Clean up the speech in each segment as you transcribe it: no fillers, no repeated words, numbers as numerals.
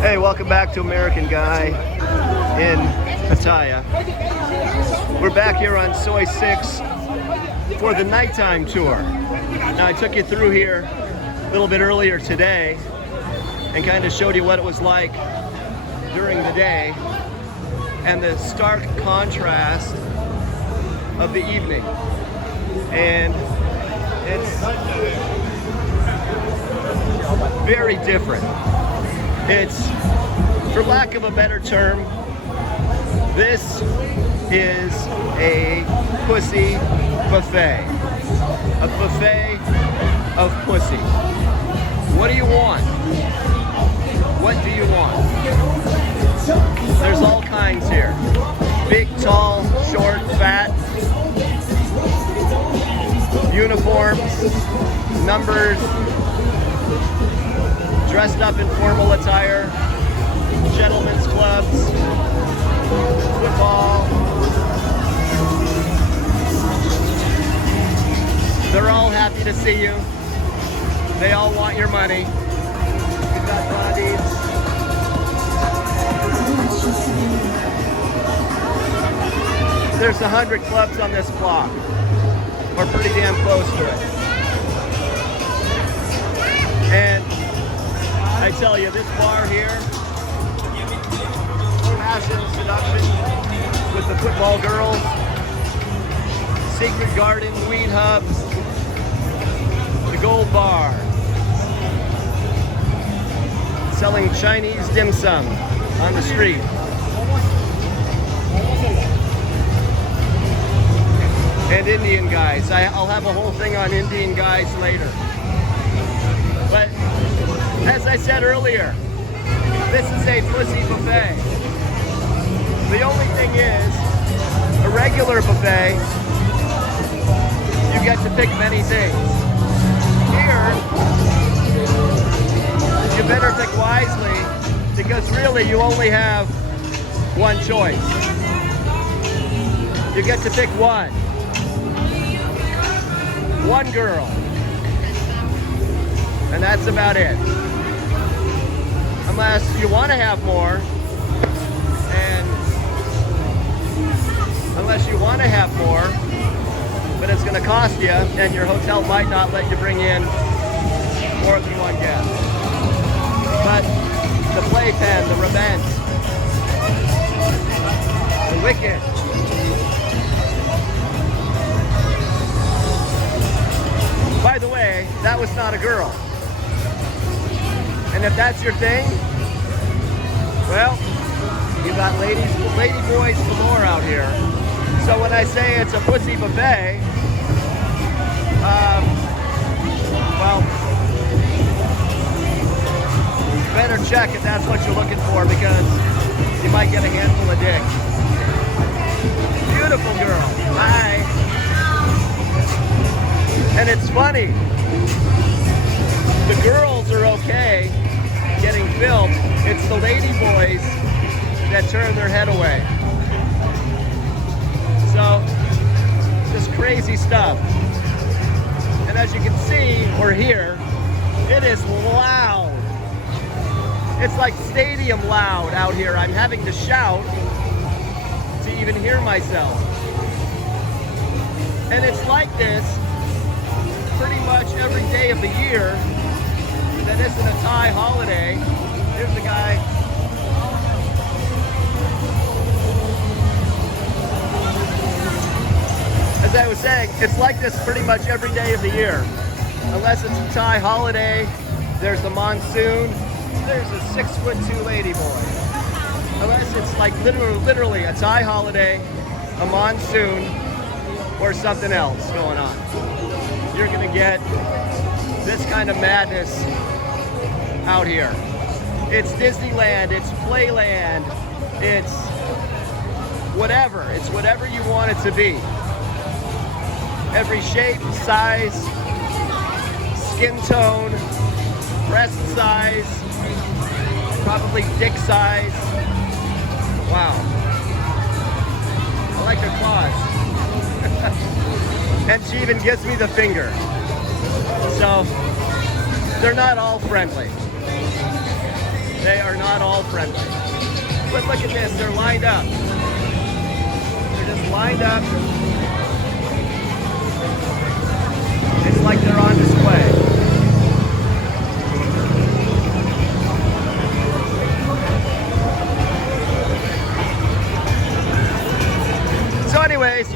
Hey, welcome back to American Guy in Pattaya. We're back here on Soi 6 for the nighttime tour. Now, I took you through here a little bit earlier today and kind of showed you what it was like during the day and the stark contrast of the evening. And it's very different. It's, for lack of a better term, this is a pussy buffet. A buffet of pussy. What do you want? What do you want? There's all kinds here. Big, tall, short, fat, uniforms, numbers, dressed up in formal attire, gentlemen's clubs, football. They're all happy to see you. They all want your money. You've got bodies. There's 100 clubs on this block. We're pretty damn close to it. And I tell you, this bar here, Passion Seduction with the football girls, Secret Garden, Weed Hubs, the Gold Bar, selling Chinese dim sum on the street. And Indian guys. I'll have a whole thing on Indian guys later. But as I said earlier, this is a pussy buffet. The only thing is, a regular buffet, you get to pick many things. Here, you better pick wisely, because really you only have one choice. You get to pick one. One girl. And that's about it. Unless you want to have more, and unless you want to have more, but it's going to cost you, and your hotel might not let you bring in more than one guest. But the playpen, the revenge, the wicked. By the way, that was not a girl. And if that's your thing, well, you got ladyboys galore out here. So when I say it's a pussy buffet, well, you better check if that's what you're looking for, because you might get a handful of dick. Beautiful girl. Hi. And it's funny. The girls are okay getting filmed. It's the ladyboys that turn their head away. So, just crazy stuff. And as you can see, or hear, it is loud. It's like stadium loud out here. I'm having to shout to even hear myself. And it's like this pretty much every day of the year that isn't a Thai holiday. Here's the guy. As I was saying, it's like this pretty much every day of the year. Unless it's a Thai holiday, there's the monsoon, there's a 6'2" ladyboy. Unless it's like literally a Thai holiday, a monsoon, or something else going on. You're gonna get this kind of madness out here. It's Disneyland, it's Playland, it's whatever. It's whatever you want it to be. Every shape, size, skin tone, breast size, probably dick size. Wow. I like her claws. And she even gives me the finger. So they're not all friendly. They are not all friendly. But look at this, they're lined up. They're just lined up. It's like they're on display. So anyways,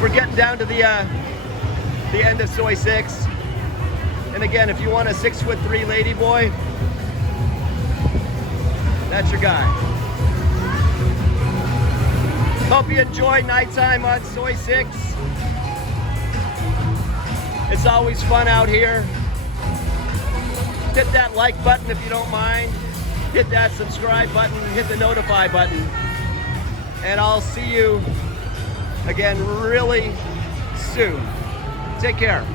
we're getting down to the end of Soi 6. And again, if you want a 6'3" ladyboy, that's your guy. Hope you enjoy nighttime on Soi 6. It's always fun out here. Hit that like button if you don't mind. Hit that subscribe button, hit the notify button. And I'll see you again really soon. Take care.